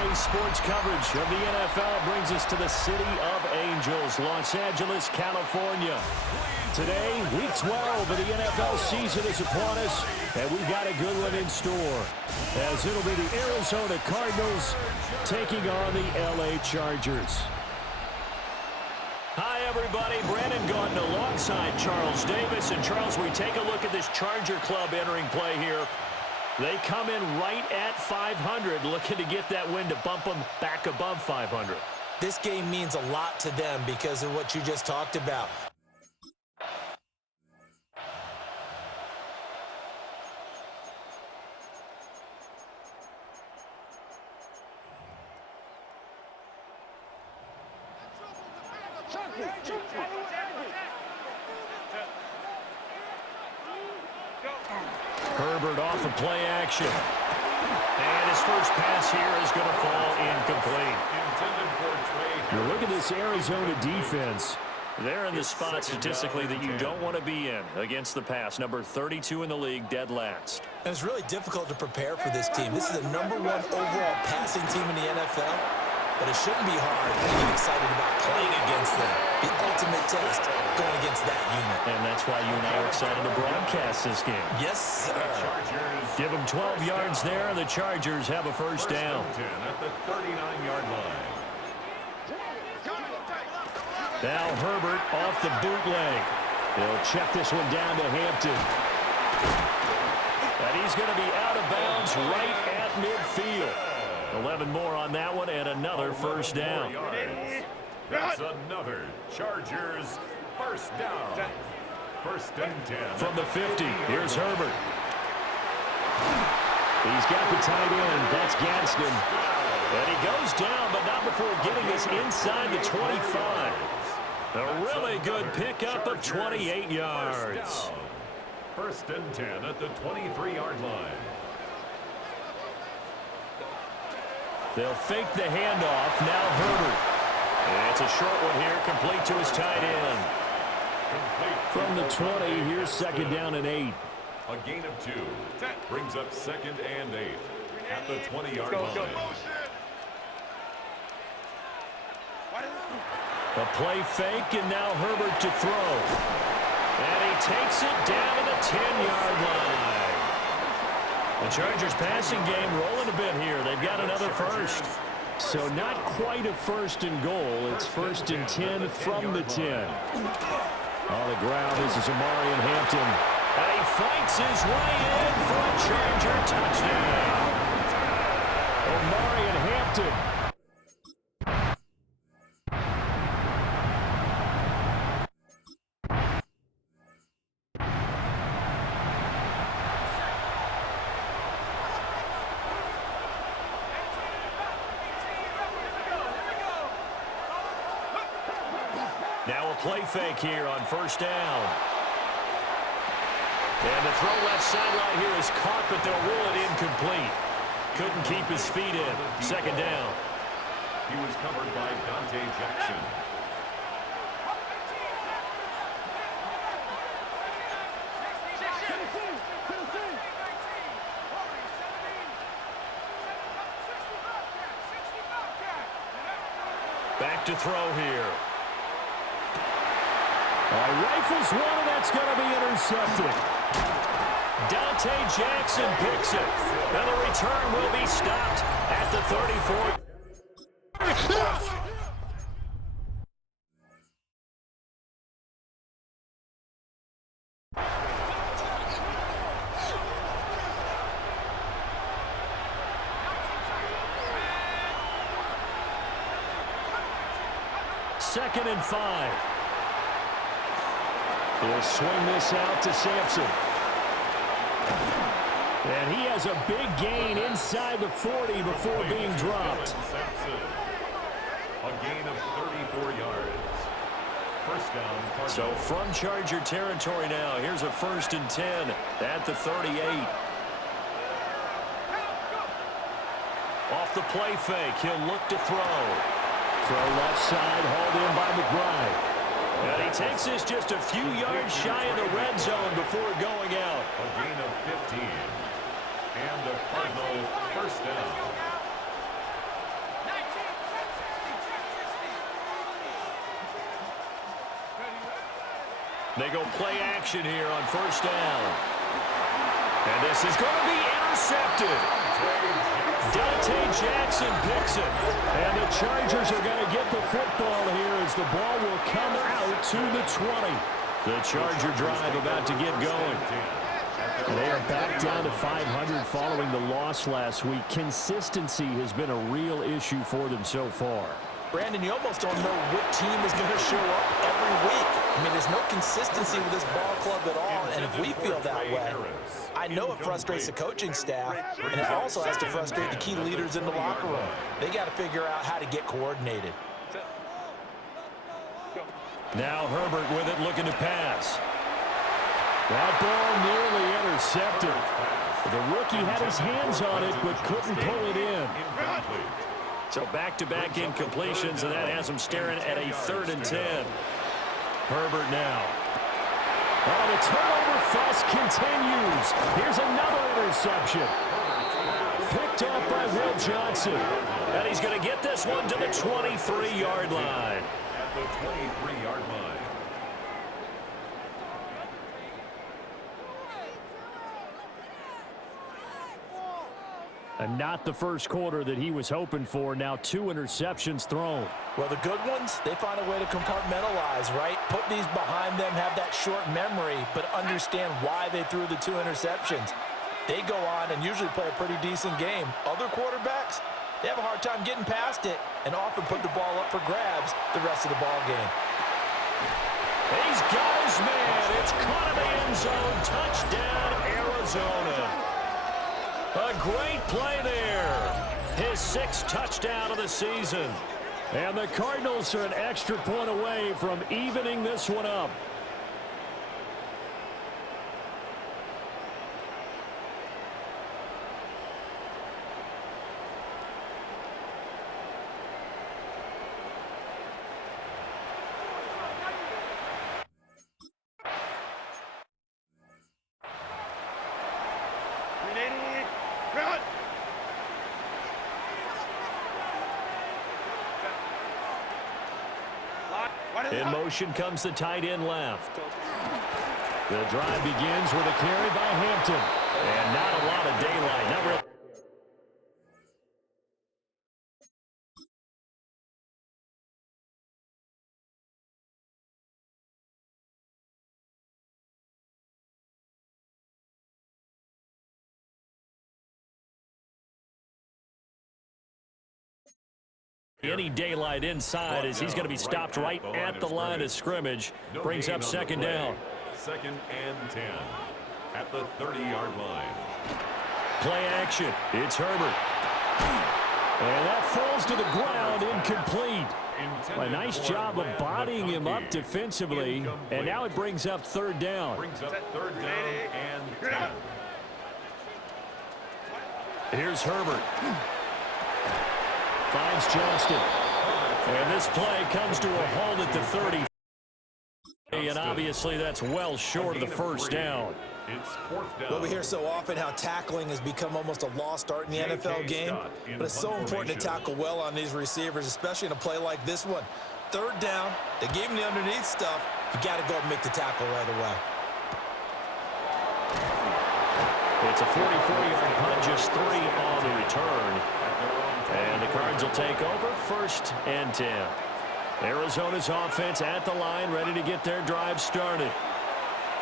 NBA sports coverage of the NFL brings us to the City of Angels, Los Angeles, California. Today, Week 12 of the NFL season is upon us, and we've got a good one in store, as it'll be the Arizona Cardinals taking on the LA Chargers. Hi, everybody. Brandon Gaudin alongside Charles Davis. And, Charles, we take a look at this Charger club entering play here. They come in right at 500, looking to get that win to bump them back above 500. This game means a lot to them because of what you just talked about. Herbert off of play action. And his first pass here is going to fall incomplete. You look at this Arizona defense. They're in the spot statistically that you don't want to be in against the pass. Number 32 in the league, dead last. And it's really difficult to prepare for this team. This is the #1 overall passing team in the NFL. But it shouldn't be hard to get excited about playing against them. The ultimate test going against that unit. And that's why you and I are excited to broadcast this game. Yes, sir. Give them 12 yards there. The Chargers have a first down. At the 39-yard line. Now Herbert off the bootleg. He'll check this one down to Hampton. And he's going to be out of bounds right at midfield. 11 more on that one and another first down. That's another Chargers first down. First and 10. From the 50, here's Herbert. He's got the tight end. That's Gadsden. And he goes down, but not before getting us inside the 25. A really good pickup of 28 yards. First and 10 at the 23-yard line. They'll fake the handoff. Now Herbert. And it's a short one here, complete to his tight end. From the 20, here's second down and 8. A gain of 2. Brings up second and 8 at the 20-yard line. A play fake, and now Herbert to throw. And he takes it down to the 10-yard line. The Chargers passing game rolling a bit here. They've got another first. So not quite a first and goal. It's first and 10 from the 10. On the ground, this is Omarion Hampton. And he fights his way in for a Charger touchdown. Omarion Hampton. Now a play fake here on first down. And the throw left sideline here is caught, but they'll rule it incomplete. Couldn't keep his feet in. Second down. He was covered by Dante Jackson. Back to throw here. Rifles one, and that's going to be intercepted. Dante Jackson picks it. And the return will be stopped at the 34. Second and 5. He'll swing this out to Sampson. And he has a big gain inside the 40 before being dropped. A gain of 34 yards. First down. Cardinals. So from Charger territory now, here's a first and 10 at the 38. Off the play fake, he'll look to throw. Throw left side, hauled in by McBride. And he takes this just a few yards shy of the red zone before going out. A gain of 15. And a Cardinal first down. They go play action here on first down. And this is going to be intercepted. Dante Jackson picks it. And the Chargers are going to get the football here as the ball will come out to the 20. The Charger drive about to get going. They are back down to 500 following the loss last week. Consistency has been a real issue for them so far. Brandon, you almost don't know what team is going to show up every week. I mean, there's no consistency with this ball club at all, and if we feel that way, I know it frustrates the coaching staff, and it also has to frustrate the key leaders in the locker room. They got to figure out how to get coordinated. Now Herbert with it, looking to pass. That ball nearly intercepted. The rookie had his hands on it, but couldn't pull it in. So back-to-back incompletions, and that has him staring at a 3rd and 10. Herbert now. Oh, the turnover fuss continues. Here's another interception. Picked off by Will Johnson. And he's going to get this one to the 23-yard line. At the 23-yard line. And not the first quarter that he was hoping for. Now 2 interceptions thrown. Well, the good ones, they find a way to compartmentalize, right? Put these behind them, have that short memory, but understand why they threw the 2 interceptions. They go on and usually play a pretty decent game. Other quarterbacks, they have a hard time getting past it and often put the ball up for grabs the rest of the ball game. He's got his man. It's caught in the end zone. Touchdown, Arizona. A great play there. His 6th touchdown of the season. And the Cardinals are an extra point away from evening this one up. In motion comes the tight end left. The drive begins with a carry by Hampton. And not a lot of daylight. Not really. Any daylight inside as he's going to be stopped right at the line of scrimmage. Brings up 2nd down. 2nd and 10 at the 30-yard line. Play action. It's Herbert. And that falls to the ground, incomplete. A nice job of bodying him up defensively. And now it brings up 3rd down. Brings up 3rd down and 10. Here's Herbert. Finds Johnston. And this play comes to a halt at the 30. And obviously that's well short of the 1st down. It's 4th down. Well, we hear so often how tackling has become almost a lost art in the NFL game. But it's so important to tackle well on these receivers, especially in a play like this one. 3rd down, they gave him the underneath stuff. You got to go and make the tackle right away. It's a 44-yard punt, just 3 on the return. And the Cards will take over 1st and 10. Arizona's offense at the line, ready to get their drive started.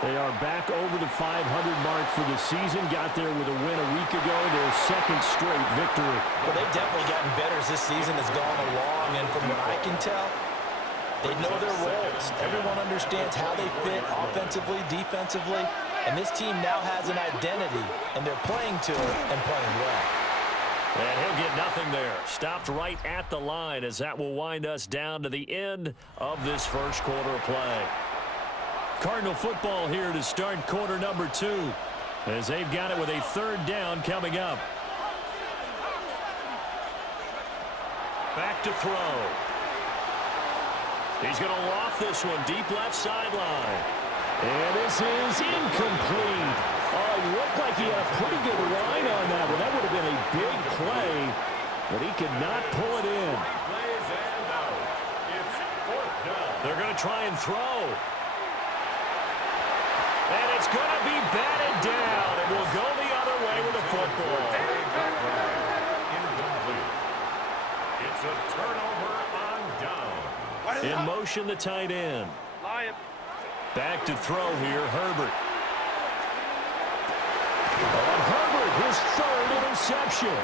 They are back over the 500 mark for the season. Got there with a win a week ago, their 2nd straight victory. Well, they've definitely gotten better as this season has gone along. And from what I can tell, they know their roles. Everyone understands how they fit offensively, defensively. And this team now has an identity, and they're playing to it and playing well. And he'll get nothing there. Stopped right at the line as that will wind us down to the end of this 1st quarter of play. Cardinal football here to start quarter number 2 as they've got it with a 3rd down coming up. Back to throw. He's going to loft this one deep left sideline. And this is incomplete. Oh, it looked like he had a pretty good line on that one. That would have been a big play, but he could not pull it in. It's 4th down. They're going to try and throw. batted down, and will go the other way with the football. Incomplete. It's a turnover on down. In motion, the tight end. Back to throw here, Herbert. And Herbert, his third interception.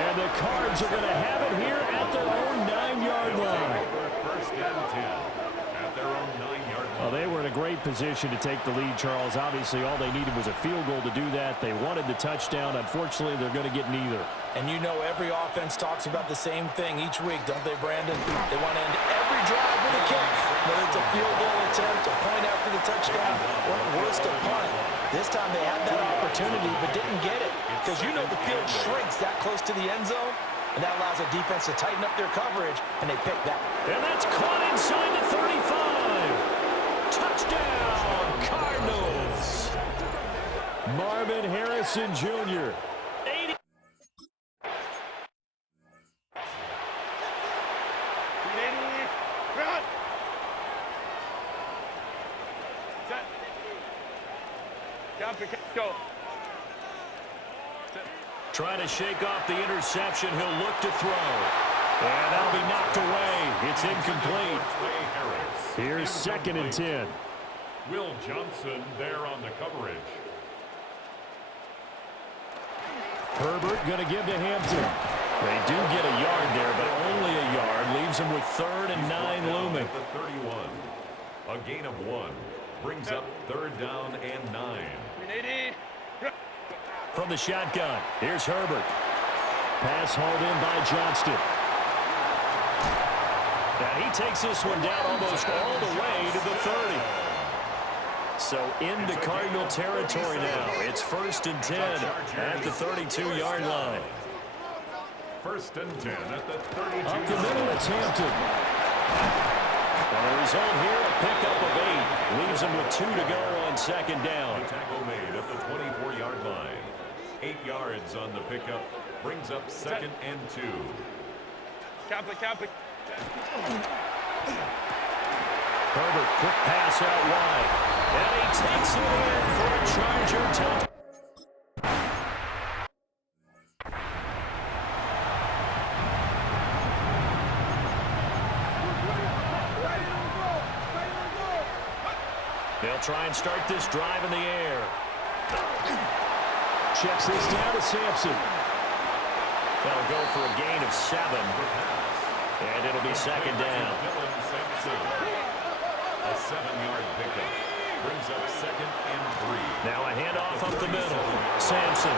And the Cards are going to have it here at their own 9-yard line. First and 10 at their own 9-yard line. Well, they were in a great position to take the lead, Charles. Obviously, all they needed was a field goal to do that. They wanted the touchdown. Unfortunately, they're going to get neither. And you know every offense talks about the same thing each week, don't they, Brandon? They want to end every drive with a kick. Whether it's a field goal attempt, a point after the touchdown, or at worst, a punt. This time they had that opportunity but didn't get it. Because you know the field shrinks that close to the end zone, and that allows the defense to tighten up their coverage, and they pick that. And that's caught inside the 35. Touchdown, Cardinals. Marvin Harrison Jr. 80. Go. Trying to shake off the interception. He'll look to throw. And that'll be knocked away. It's incomplete. Here's 2nd and 10. Will Johnson there on the coverage. Herbert going to give to Hampton. They do get a yard there, but only a yard. Leaves them with 3rd and 9 looming. At the 31. A gain of 1. Brings up 3rd down and 9. From the shotgun, here's Herbert. Pass hauled in by Johnston. And he takes this one down almost all the way to the 30. So into Cardinal territory now. It's 1st and 10 at the 32-yard line. 1st and 10 at the 32. Up the middle, it's Hampton. And the result here, a pickup of 8. Leaves him with 2 to go on 2nd down. The tackle made at the 24-yard line. 8 yards on the pickup. Brings up 2nd and 2. Herbert, quick pass out wide. And he takes it in for a Charger touchdown. They'll try and start this drive in the air. Checks this down to Sampson. That'll go for a gain of 7. And it'll be 2nd down. A 7-yard pickup. Brings up 2nd and 3. Now a handoff up the middle. Sampson.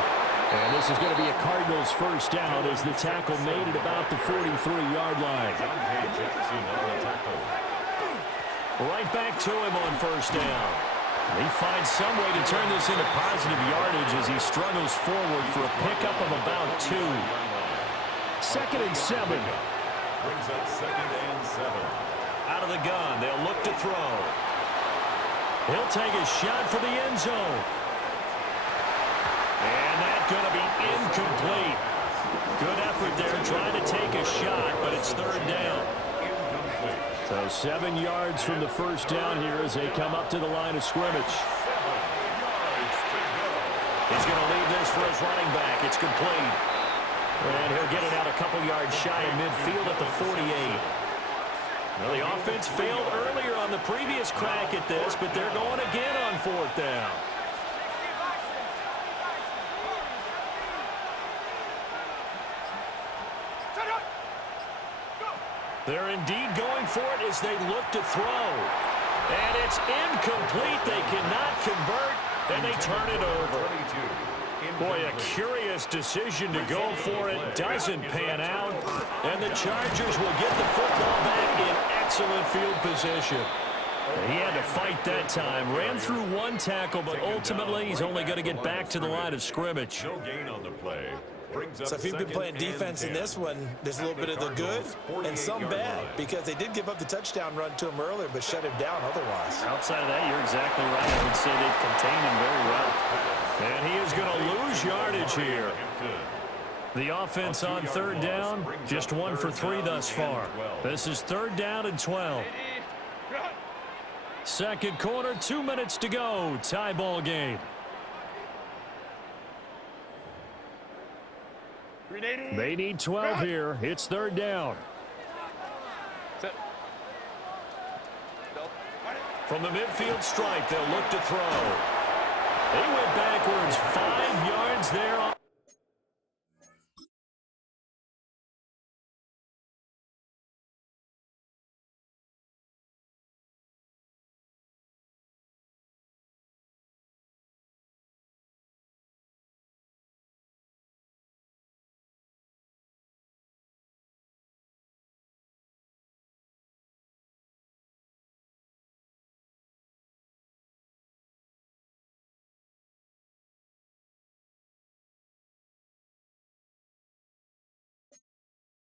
And this is going to be a Cardinals first down as the tackle made at about the 43-yard line. Right back to him on 1st down. He finds some way to turn this into positive yardage as he struggles forward for a pickup of about 2. 2nd and 7. Brings up 2nd and 7. Out of the gun, they'll look to throw. He'll take a shot for the end zone. And that's going to be incomplete. Good effort there trying to take a shot, but it's 3rd down. So 7 yards from the 1st down here as they come up to the line of scrimmage. He's going to leave this for his running back. It's complete. And he'll get it out a couple yards shy of midfield at the 48. Well, the offense failed earlier on the previous crack at this, but they're going again on 4th down. They're indeed going for it as they look to throw. And it's incomplete. They cannot convert, and they turn it over. Boy, a curious decision to go for it. Doesn't pan out. And the Chargers will get the football back in excellent field position. He had to fight that time. Ran through 1 tackle, but ultimately he's only going to get back to the line of scrimmage. No gain on the play. So if you've been playing defense in this one, there's a little bit of the good and some bad, because they did give up the touchdown run to him earlier, but shut him down otherwise. Outside of that, you're exactly right. I would say they contained him very well. And he is going to lose yardage here. The offense on 3rd down, just 1 for 3 thus far. This is 3rd down and 12. Second quarter, 2 minutes to go. Tie ball game. They need 12 here. It's third down. From the midfield stripe, they'll look to throw. They went backwards 5 yards there.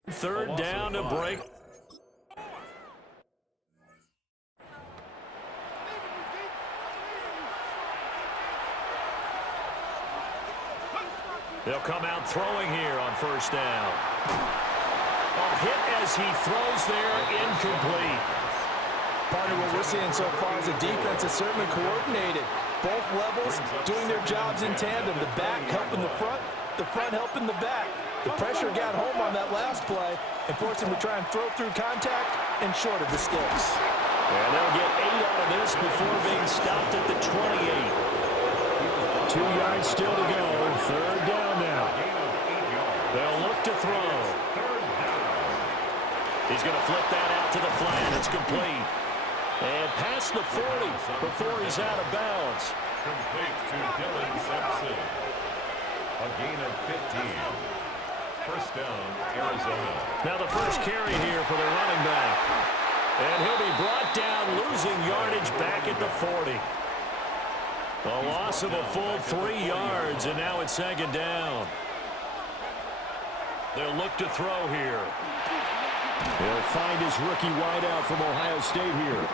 Third down to break. They'll come out throwing here on first down. A hit as he throws there, incomplete. Partner, what we're seeing so far is the defense is certainly coordinated. Both levels doing their jobs in tandem. The back helping the front helping the back. The pressure got home on that last play and forced him to try and throw through contact and short of the sticks. And they'll get 8 out of this before being stopped at the 28. 2 yards still to go. Third down now. They'll look to throw. He's going to flip that out to the flat. It's complete. And past the 40 before he's out of bounds. Complete to Dylan Simpson. A gain of 15. First down, Arizona. Now the first carry here for the running back. And he'll be brought down, losing yardage back at the 40. A loss of a full 3 yards, and now it's second down. They'll look to throw here. He'll find his rookie wideout from Ohio State here.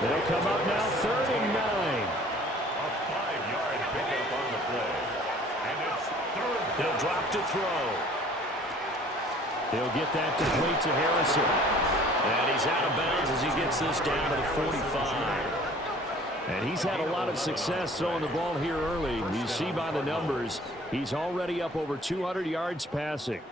They'll come up now, 3rd and 9. A 5-yard pickup on the play. And it's third down. They'll drop to throw. He'll get that complete to Harrison. And he's out of bounds as he gets this down to the 45. And he's had a lot of success throwing the ball here early. You see by the numbers, he's already up over 200 yards passing.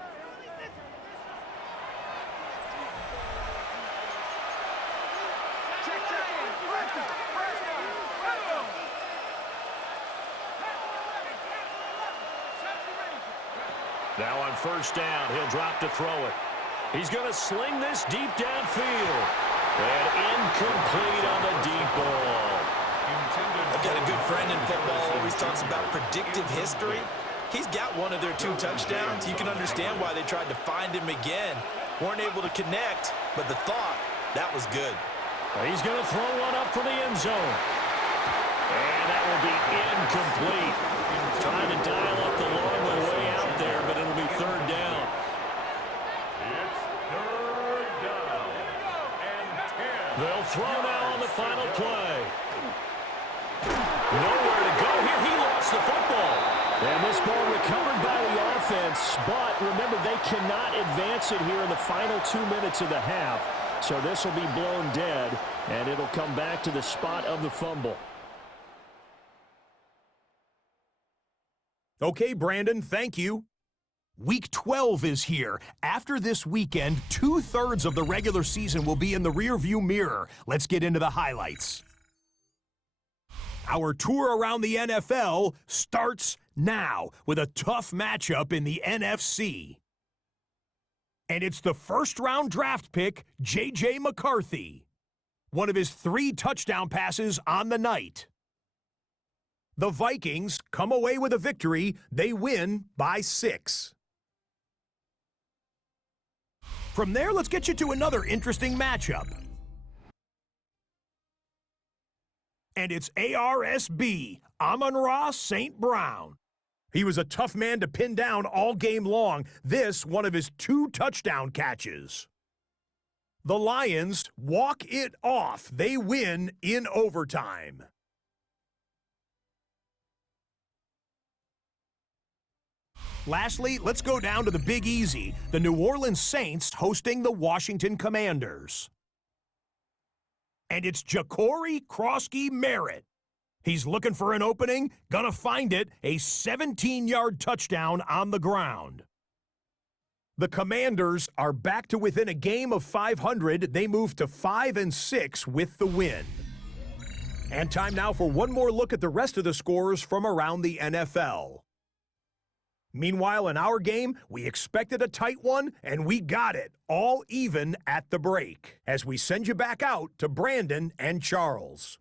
Now on first down, he'll drop to throw it. He's going to sling this deep downfield. And incomplete on the deep ball. I've got a good friend in football, always talks about predictive history. He's got one of their 2 touchdowns. You can understand why they tried to find him again. Weren't able to connect, but the thought, that was good. He's going to throw one up for the end zone. And that will be incomplete. Trying to dial up the long way out there, but it'll be third down. It's third down and 10. They'll throw now on the final play. Nowhere to go here. He lost the football. And this ball recovered by the offense, but remember, they cannot advance it here in the final 2 minutes of the half. So this will be blown dead, and it'll come back to the spot of the fumble. Okay, Brandon, thank you. Week 12 is here. After this weekend, 2/3 of the regular season will be in the rearview mirror. Let's get into the highlights. Our tour around the NFL starts now with a tough matchup in the NFC. And it's the first-round draft pick, J.J. McCarthy. One of his 3 touchdown passes on the night. The Vikings come away with a victory. They win by 6. From there, let's get you to another interesting matchup. And it's ARSB, Amon-Ra St. Brown. He was a tough man to pin down all game long. This, one of his 2 touchdown catches. The Lions walk it off. They win in overtime. Lastly, let's go down to the Big Easy, the New Orleans Saints hosting the Washington Commanders. and it's Ja'Cory Krosky-Merritt. He's looking for an opening, gonna find it, a 17-yard touchdown on the ground. The Commanders are back to within a game of 500. They move to 5-6 with the win. And time now for one more look at the rest of the scores from around the NFL. Meanwhile, in our game, we expected a tight one, and we got it, all even at the break, as we send you back out to Brandon and Charles.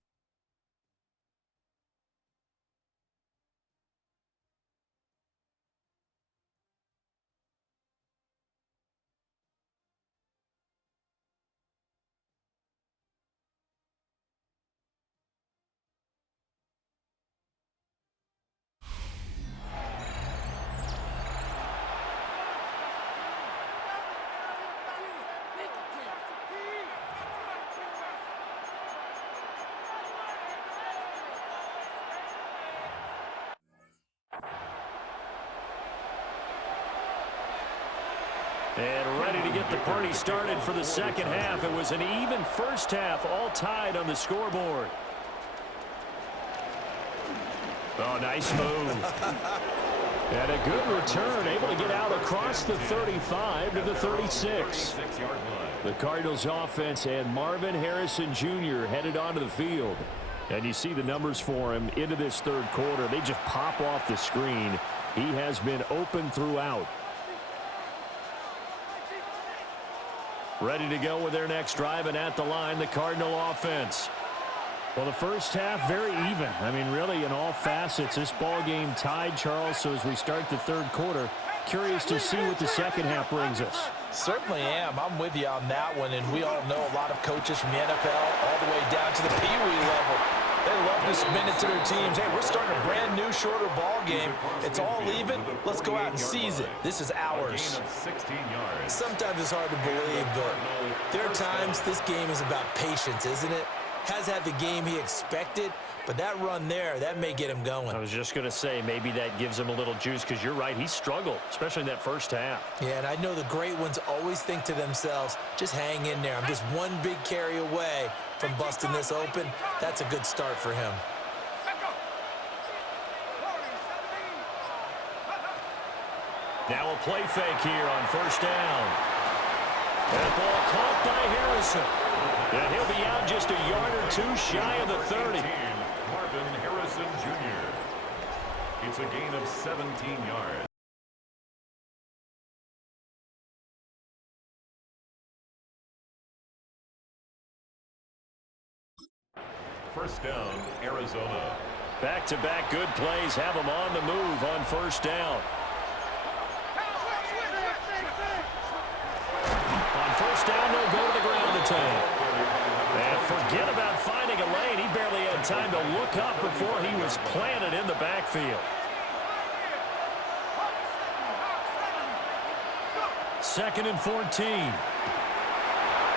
And ready to get the party started for the second half. It was an even first half, all tied on the scoreboard. Oh, nice move. And a good return, able to get out across the 35 to the 36. The Cardinals offense and Marvin Harrison Jr. headed onto the field. And you see the numbers for him into this third quarter. They just pop off the screen. He has been open throughout. Ready to go with their next drive, and at the line, the Cardinal offense. Well, the first half, very even. I mean, really, in all facets, this ball game tied, Charles. So as we start the third quarter, curious to see what the second half brings us. Certainly am. I'm with you on that one, and we all know a lot of coaches from the NFL all the way down to the Pee Wee level. They love to spin it to their teams. Hey, we're starting a brand new, shorter ball game. It's all even. Let's go out and seize it. This is ours. Sometimes it's hard to believe, but there are times this game is about patience, isn't it? Has had the game he expected, but that run there, that may get him going. I was just going to say, maybe that gives him a little juice, because you're right, he struggled, especially in that first half. Yeah, and I know the great ones always think to themselves, just hang in there. I'm just one big carry away from busting this open. That's a good start for him. Now a play fake here on first down. That ball caught by Harrison. And he'll be out just a yard or two shy of the 30. Marvin Harrison Jr. It's a gain of 17 yards. First down, Arizona. Back-to-back good plays have them on the move on first down. On first down, they'll go to the ground attack. And forget about finding a lane. He barely had time to look up before he was planted in the backfield. Second and 14.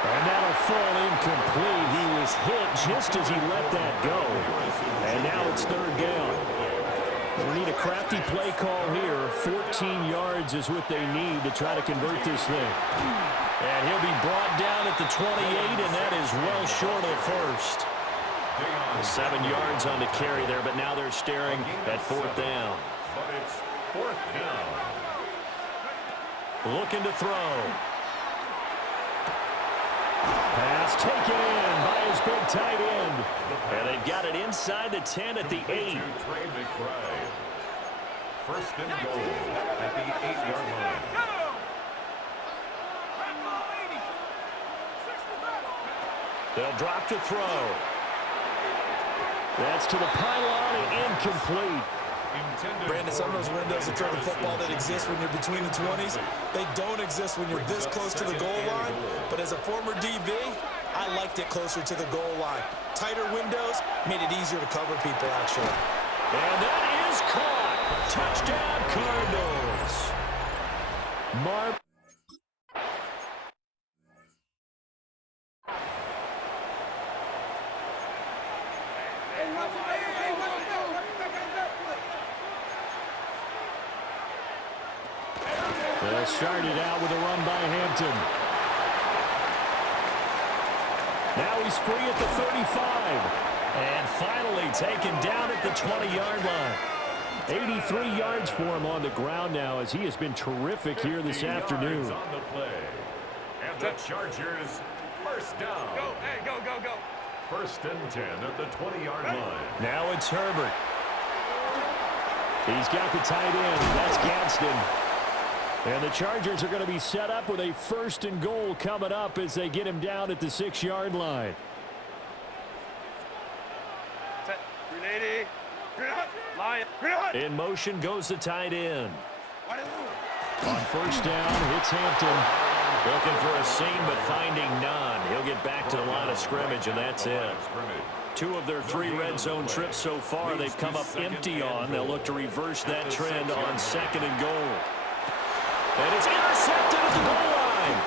And that'll fall incomplete. He was hit just as he let that go. And now it's third down. We need a crafty play call here. 14 yards is what they need to try to convert this thing. And he'll be brought down at the 28, and that is well short of the first. 7 yards on the carry there, but now they're staring at fourth down. But it's fourth down. Looking to throw. Pass taken in by his big tight end. And they've got it inside the 10 at the 8. First and goal at the 8-yard line. They'll drop to throw. That's to the pylon and incomplete. Brandon, some of those windows to throw the football that exist when you're between the 20s, they don't exist when you're this close to the goal line. But as a former DB, I liked it closer to the goal line. Tighter windows made it easier to cover people, actually. And that is caught. Touchdown, Cardinals. They'll start it out with a run by Hampton. Now he's free at the 35. And finally taken down at the 20-yard line. 83 yards for him on the ground now as he has been terrific here this afternoon. On the play. And the Chargers first down. Go, hey, go, go, go. First and 10 at the 20-yard line. Now it's Herbert. He's got the tight end. That's Gadsden. And the Chargers are going to be set up with a 1st and goal coming up as they get him down at the 6-yard line. Set. 380. Lion. In motion goes the tight end. On first down, hits Hampton. Looking for a seam, but finding none. He'll get back to the line of scrimmage, and that's it. 2 of their 3 red zone trips so far they've come up empty on. They'll look to reverse that trend on 2nd and goal. And it's intercepted at the goal line.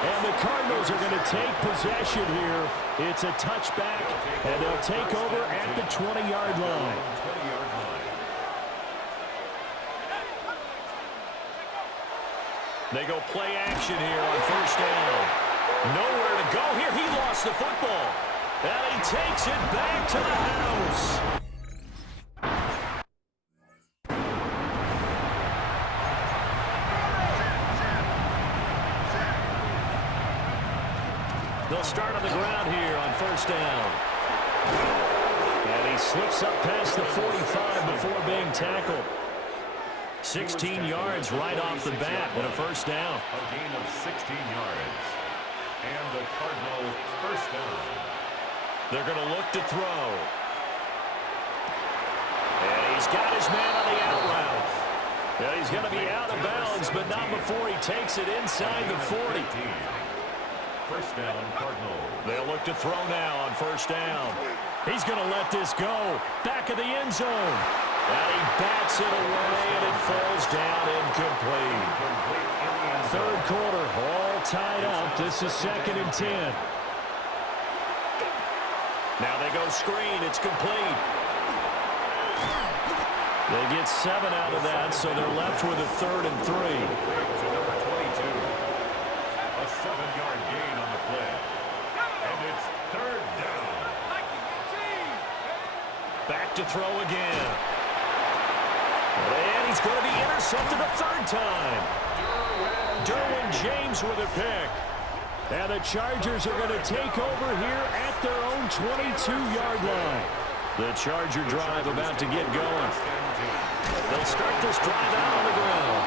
And the Cardinals are going to take possession here. It's a touchback, and they'll take over at the 20-yard line. They go play action here on first down. Nowhere to go here. He lost the football. And he takes it back to the house. They'll start on the ground here on first down. And he slips up past the 45 before being tackled. 16 yards right off the bat and a first down. A gain of 16 yards. And the Cardinal first down. They're going to look to throw. And he's got his man on the out route. Yeah, he's going to be out of bounds, but not before he takes it inside the 40. First down, Cardinal. They'll look to throw now on first down. He's going to let this go. Back of the end zone. And he bats it away, and it falls down incomplete. 3rd quarter, all tied up. This is 2nd and 10. Now they go screen. It's complete. They get 7 out of that, so they're left with a 3rd and 3. To number 22. A 7-yard gain on the play. And it's 3rd down. Back to throw again. And he's going to be intercepted a 3rd time. Derwin James with a pick. And the Chargers are going to take over here at their own 22-yard line. The Charger drive about to get going. They'll start this drive out on the ground.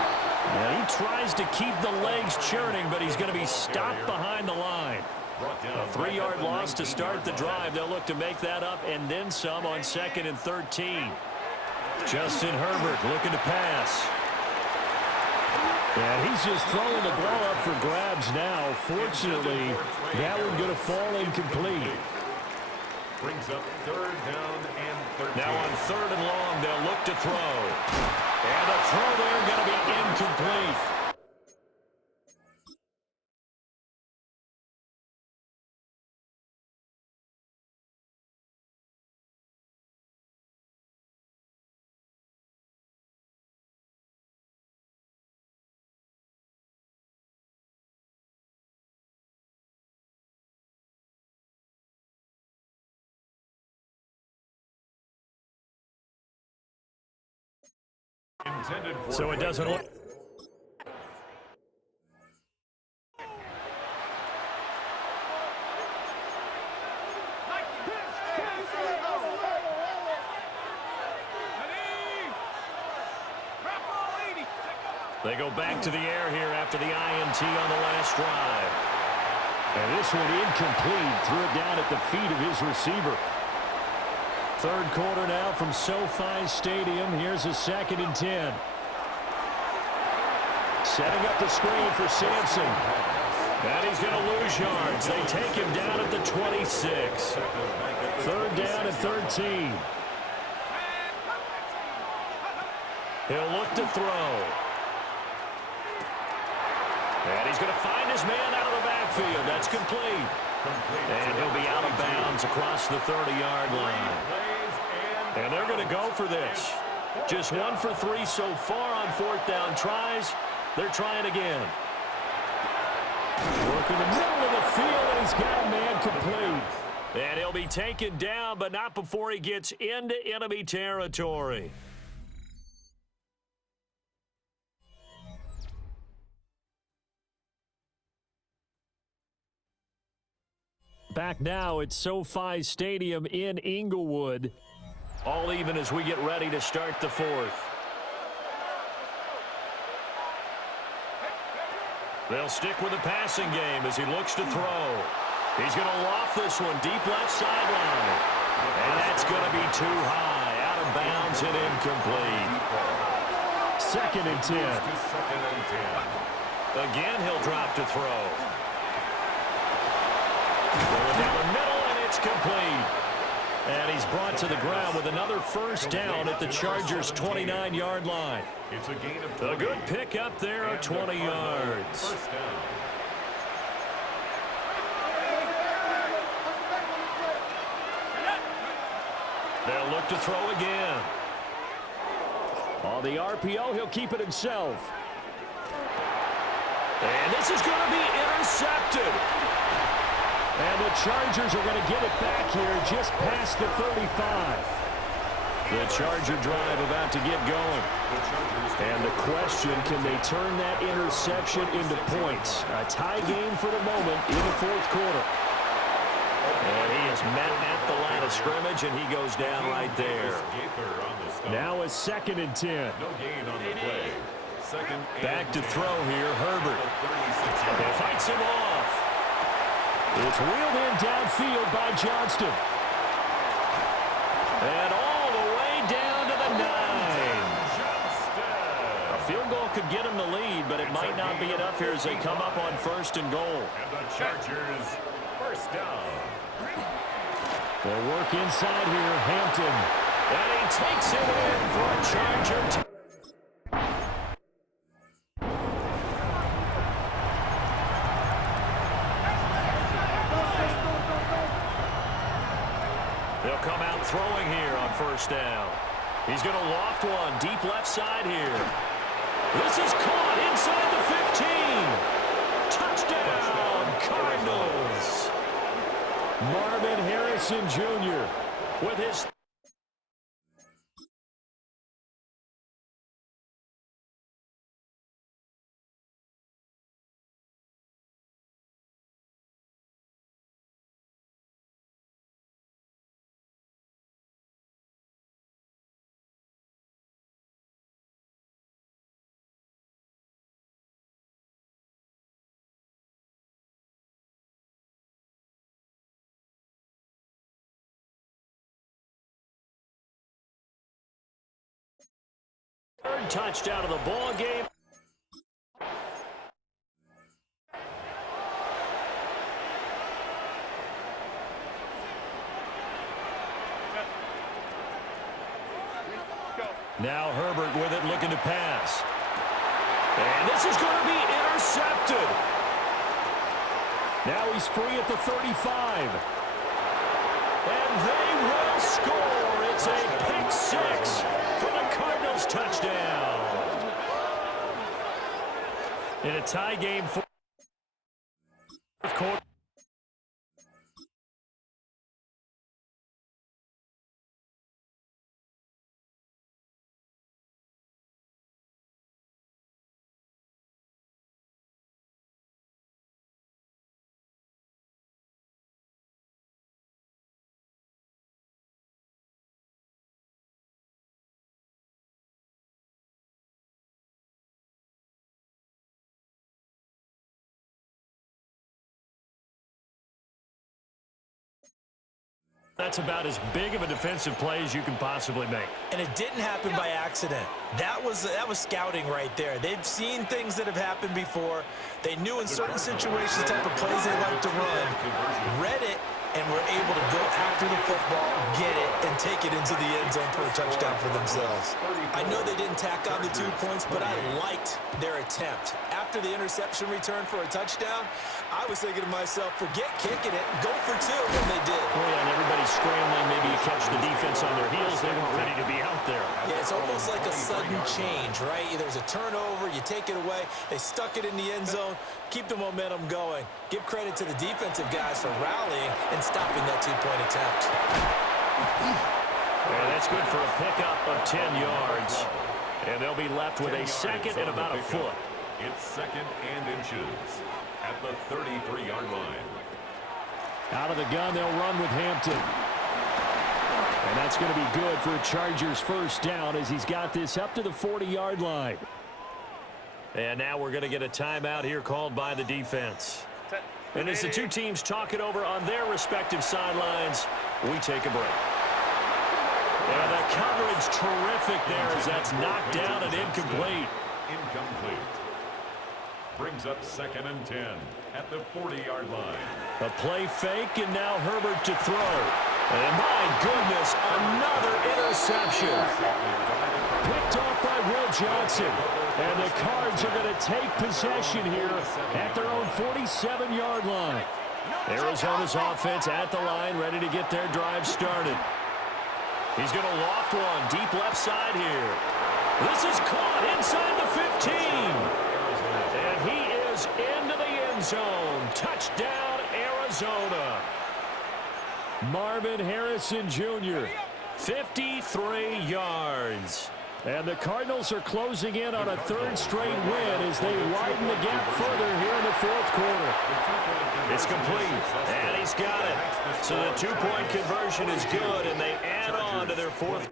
And he tries to keep the legs churning, but he's going to be stopped behind the line. A 3-yard loss to start the drive. They'll look to make that up and then some on 2nd and 13. Justin Herbert looking to pass. And he's just throwing the ball up for grabs now. Fortunately, that one going to fall incomplete. Brings up 3rd down and 13. Now on 3rd and long, they'll look to throw. And the throw there going to be incomplete. So it doesn't look. They go back to the air here after the INT on the last drive. And this one incomplete. Threw it down at the feet of his receiver. 3rd quarter now from SoFi Stadium. Here's a 2nd and 10. Setting up the screen for Sampson. And he's going to lose yards. They take him down at the 26. 3rd down and 13. He'll look to throw. And he's going to find his man out of the backfield. That's complete. And he'll be out of bounds across the 30-yard line. And they're going to go for this. Just 1 for 3 so far on 4th down tries. They're trying again. Working the middle of the field, and he's got a man complete. And he'll be taken down, but not before he gets into enemy territory. Back now at SoFi Stadium in Inglewood. All even as we get ready to start the fourth. They'll stick with the passing game as he looks to throw. He's going to loft this one deep left sideline. And that's going to be too high. Out of bounds and incomplete. 2nd and 10. Again, he'll drop to throw. Going down the middle, and it's complete. And he's brought to the ground with another first down at the Chargers' 29-yard line. It's a gain of 20. A good pick up there at 20 yards. First down. They'll look to throw again. On the RPO, he'll keep it himself. And this is going to be intercepted. And the Chargers are going to get it back here just past the 35. The Charger drive about to get going. And the question, can they turn that interception into points? A tie game for the moment in the fourth quarter. And he is met at the line of scrimmage, and he goes down right there. Now a 2nd and 10. No gain on the play. Back to throw here, Herbert. He fights him off. It's wheeled in downfield by Johnston. And all the way down to the 9. A field goal could get him the lead, but it might not be enough here as they come up on 1st and goal. And the Chargers, first down. They'll work inside here, Hampton. And he takes it in for a Charger. They'll come out throwing here on 1st down. He's going to loft one deep left side here. This is caught inside the 15. Touchdown, Cardinals. Marvin Harrison Jr. with his... Third touchdown of the ball game. Now Herbert with it, looking to pass. And this is going to be intercepted. Now he's free at the 35. And they will score. It's a pick six for the Cardinals touchdown. In a tie game for fourth quarter. That's about as big of a defensive play as you can possibly make. And it didn't happen by accident. That was scouting right there. They've seen things that have happened before. They knew in certain situations the type of plays they like to run, read it, and were able to go after the football, get it, and take it into the end zone for a touchdown for themselves. I know they didn't tack on the 2 points, but I liked their attempt. After after the interception return for a touchdown, I was thinking to myself, forget kicking it, go for two, and they did. Oh, yeah, and everybody's scrambling. Maybe you catch the defense on their heels. They weren't ready to be out there. Yeah, it's almost like a sudden change, right? There's a turnover, you take it away, they stuck it in the end zone, keep the momentum going. Give credit to the defensive guys for rallying and stopping that two-point attempt. Yeah, that's good for a pickup of 10 yards. And they'll be left with a second and about a foot. It's second and inches at the 33-yard line. Out of the gun, they'll run with Hampton. And that's going to be good for a Chargers first down as he's got this up to the 40-yard line. And now we're going to get a timeout here called by the defense. And as the two teams talk it over on their respective sidelines, we take a break. And the coverage terrific there as that's knocked down and incomplete. Incomplete. Brings up second and 10 at the 40-yard line. A play fake, and now Herbert to throw. And my goodness, another interception. Picked off by Will Johnson. And the Cards are going to take possession here at their own 47-yard line. Arizona's offense at the line, ready to get their drive started. He's going to loft one deep left side here. This is caught inside the 15. And he is into the end zone. Touchdown, Arizona. Marvin Harrison Jr., 53 yards. And the Cardinals are closing in on a third straight win as they widen the gap further here in the fourth quarter. It's complete, and he's got it. So the two-point conversion is good, and they add on to their fourth.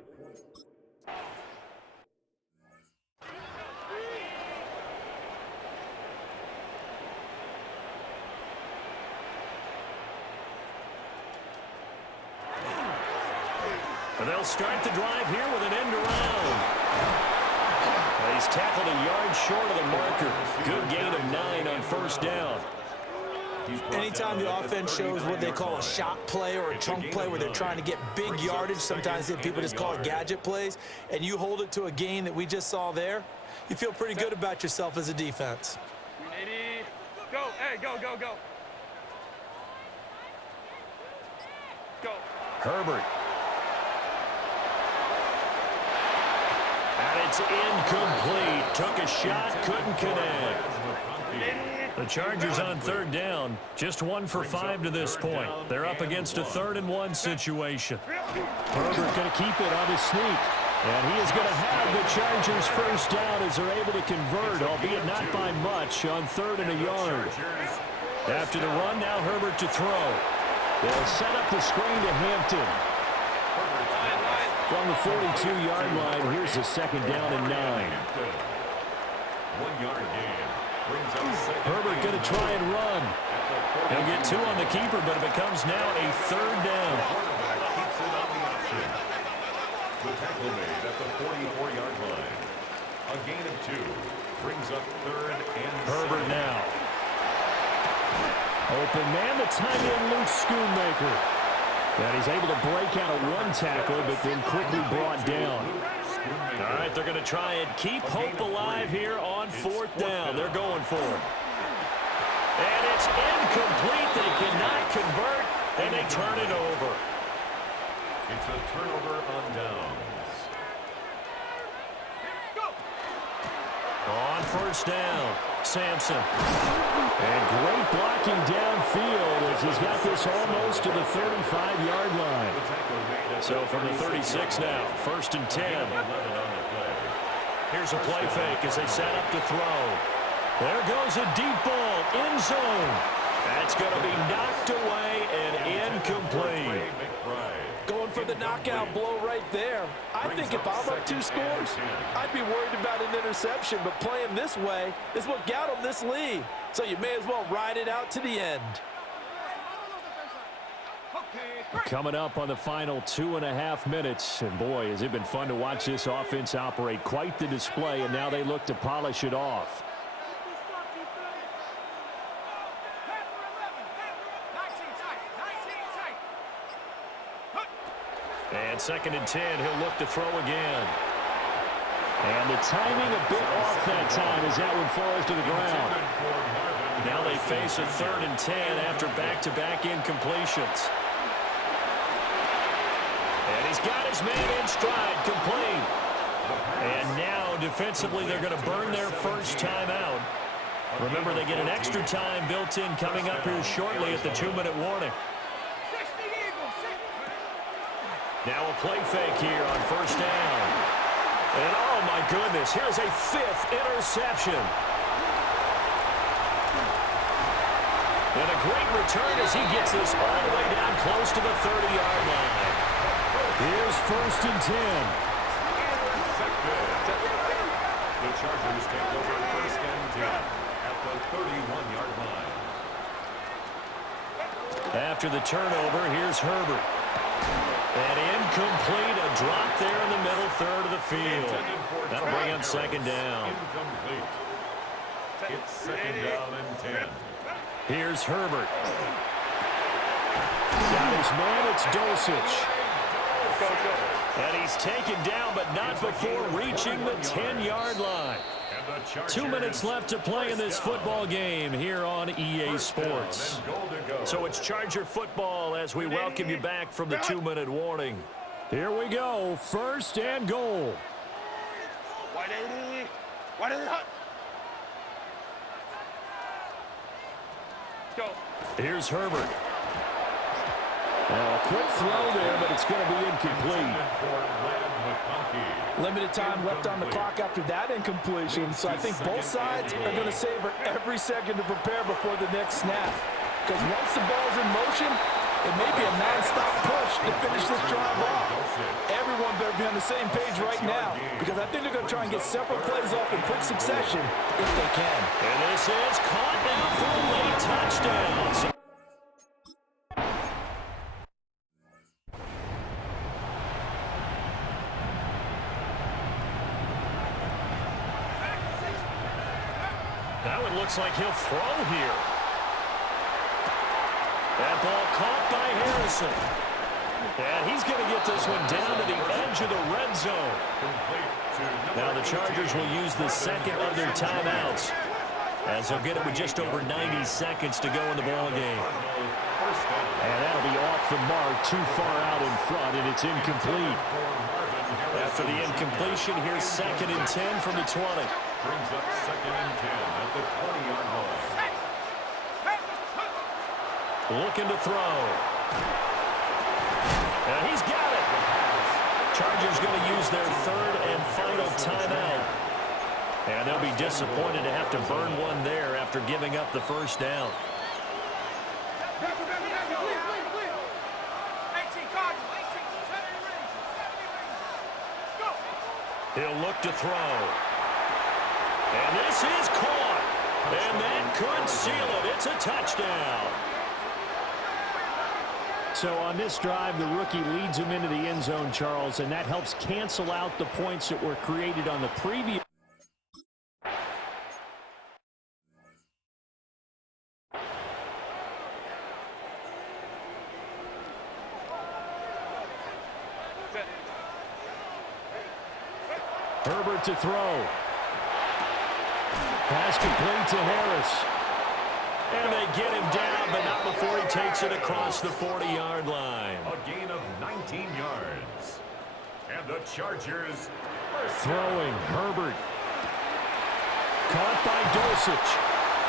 And they'll start the drive here with an end around. He's tackled a yard short of the marker. Good gain of 9 on first down. Anytime the offense shows what they call a shot play or a chunk play where they're trying to get big yardage, sometimes people just call it gadget plays, and you hold it to a gain that we just saw there, you feel pretty good about yourself as a defense. 80. Go. Hey, go, go, go. Go. Herbert. And it's incomplete. Took a shot, couldn't connect. The Chargers on third down, just 1 for 5 to this point. They're up against a 3rd-and-1 situation. Herbert going to keep it on his sneak. And he is going to have the Chargers first down as they're able to convert, albeit not by much, on 3rd and a yard. After the run, now Herbert to throw. They'll set up the screen to Hampton. From the 42-yard line, here's the second down and 9. 1-yard gain. Herbert going to try and run. He'll get 2 on the keeper, but it becomes now a 3rd down. Keeps it on the option. The tackle made at the 44-yard line. A gain of 2 brings up 3rd and 7. Herbert now. Open man, the tight end Luke Schoonmaker. And he's able to break out of 1 tackle, but then quickly brought down. All right, they're going to try and keep hope alive here on 4th down. They're going for it. And it's incomplete. They cannot convert, and they turn it over. It's a turnover on downs. On first down, Sampson. And great blocking downfield as he's got this almost to the 35-yard line. So from the 36 now, 1st and 10. Here's a play fake as they set up to throw. There goes a deep ball, end zone. That's going to be knocked away and incomplete. Going for the knockout blow right there. I think if I'm up 2 scores, I'd be worried about an interception, but playing this way is what got them this lead. So you may as well ride it out to the end. Coming up on the final 2.5 minutes, and boy, has it been fun to watch this offense operate. Quite the display, and now they look to polish it off. And 2nd and 10, he'll look to throw again. And the timing a bit off that time as that one falls to the ground. Now they face a 3rd and 10 after back-to-back incompletions. And he's got his man in stride, complete. And now, defensively, they're going to burn their first timeout. Remember, they get an extra time built in coming up here shortly at the 2-minute warning. Now a play fake here on first down. And, oh, my goodness, here's a 5th interception. And a great return as he gets this all the way down close to the 30-yard line. Here's 1st and 10. The Chargers take over 1st and 10 at the 31-yard line. After the turnover, here's Herbert. And incomplete, a drop there in the middle third of the field. That'll bring up 2nd down. Incomplete. It's 2nd down and 10. Here's Herbert. Got his man, it's Dulcich. And he's taken down, but not before reaching the 10-yard line. 2 minutes left to play in this football game here on EA Sports. So it's Charger football as we welcome you back from the 2-minute warning. Here we go, 1st and goal. 180. 180. Go. Here's Herbert. Now a quick throw there, but it's going to be incomplete. Limited time left on the clock after that incompletion, so I think both sides are going to savor every second to prepare before the next snap. Because once the ball's in motion, it may be a non-stop push to finish this drive off. Everyone better be on the same page right now, because I think they're going to try and get several plays off in quick succession if they can. And this is caught now for a late touchdown. Now it looks like he'll throw here. That ball caught by Harrison. And he's going to get this one down to the edge of the red zone. Now the Chargers will use the 2nd of their timeouts, as they'll get it with just over 90 seconds to go in the ball game. And that'll be off the mark, too far out in front, and it's incomplete. After the incompletion, here's 2nd and 10 from the 20. Brings up 2nd and 10 at the 20-yard line. Looking to throw. And he's got it. Chargers going to use their 3rd and final timeout. And they'll be disappointed to have to burn one there after giving up the first down. He'll look to throw. And this is caught. And that could seal it. It's a touchdown. So on this drive, the rookie leads him into the end zone, Charles, and that helps cancel out the points that were created on the previous. Herbert to throw. Pass complete to Harris. And they get him down, but not before he takes it across the 40-yard line. A gain of 19 yards. And the Chargers throwing. Herbert. Caught by Dulcich.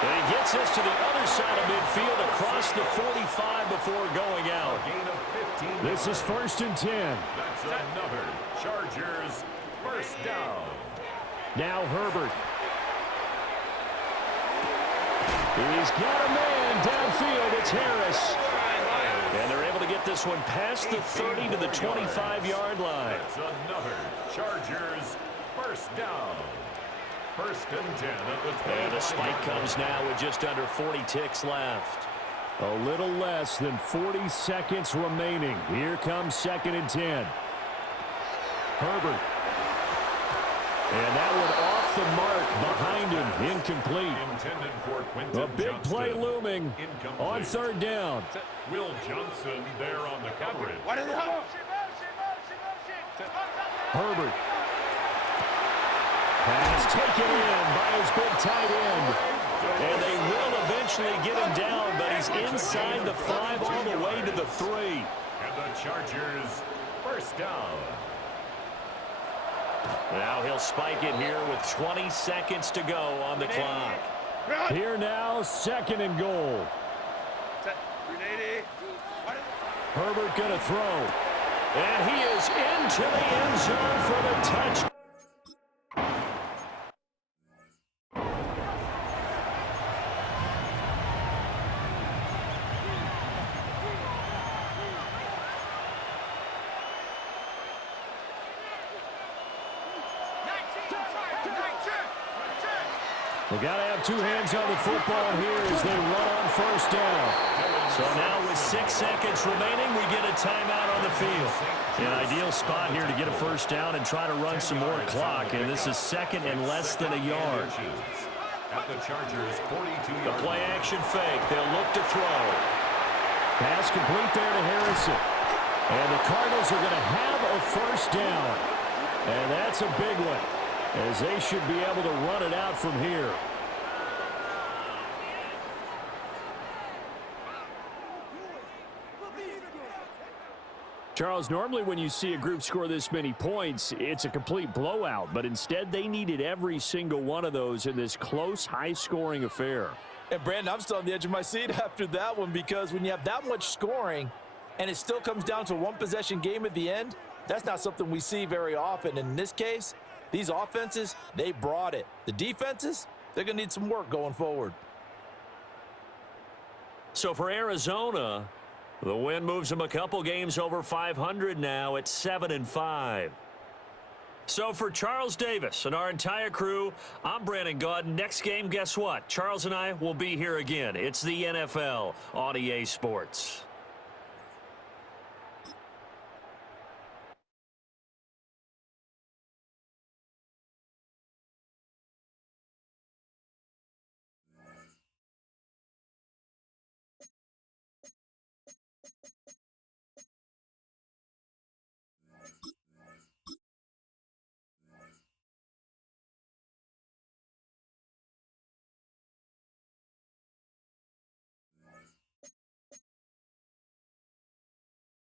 And he gets this to the other side of midfield across the 45 before going out. A gain of 15 This is 1st and 10. That's another Chargers first down. Now Herbert. He's got a man downfield. It's Harris. And they're able to get this one past the 30 to the 25-yard line. That's another Chargers first down. 1st and 10 at the 25. And the spike comes now with just under 40 ticks left. A little less than 40 seconds remaining. Here comes 2nd and 10. Herbert. And that one off the mark behind him. Incomplete. Intended for Quentin A big Johnston. play looming on 3rd down. Will Johnson there on the coverage. Herbert. Pass taken in by his big tight end. And they will eventually get him down, but he's inside the 5 all the way to the 3. And the Chargers first down. Now he'll spike it here with 20 seconds to go on the clock. Here now, 2nd and goal. Herbert going to throw. And he is into the end zone for the touchdown. They got to have 2 hands on the football here as they run on first down. So now with 6 seconds remaining, we get a timeout on the field. An ideal spot here to get a first down and try to run some more clock. And this is 2nd and less than a yard. At the Chargers 42-yard The play action fake. They'll look to throw. Pass complete there to Harrison. And the Cardinals are going to have a first down. And that's a big one, as they should be able to run it out from here. Charles, normally when you see a group score this many points, it's a complete blowout. But instead, they needed every single one of those in this close, high-scoring affair. And, Brandon, I'm still on the edge of my seat after that one, because when you have that much scoring and it still comes down to a one-possession game at the end, that's not something we see very often. And in this case, these offenses, they brought it. The defenses, they're going to need some work going forward. So for Arizona, the win moves them a couple games over 500 now at 7-5. So for Charles Davis and our entire crew, I'm Brandon Gaudin. Next game, guess what? Charles and I will be here again. It's the NFL on EA Sports.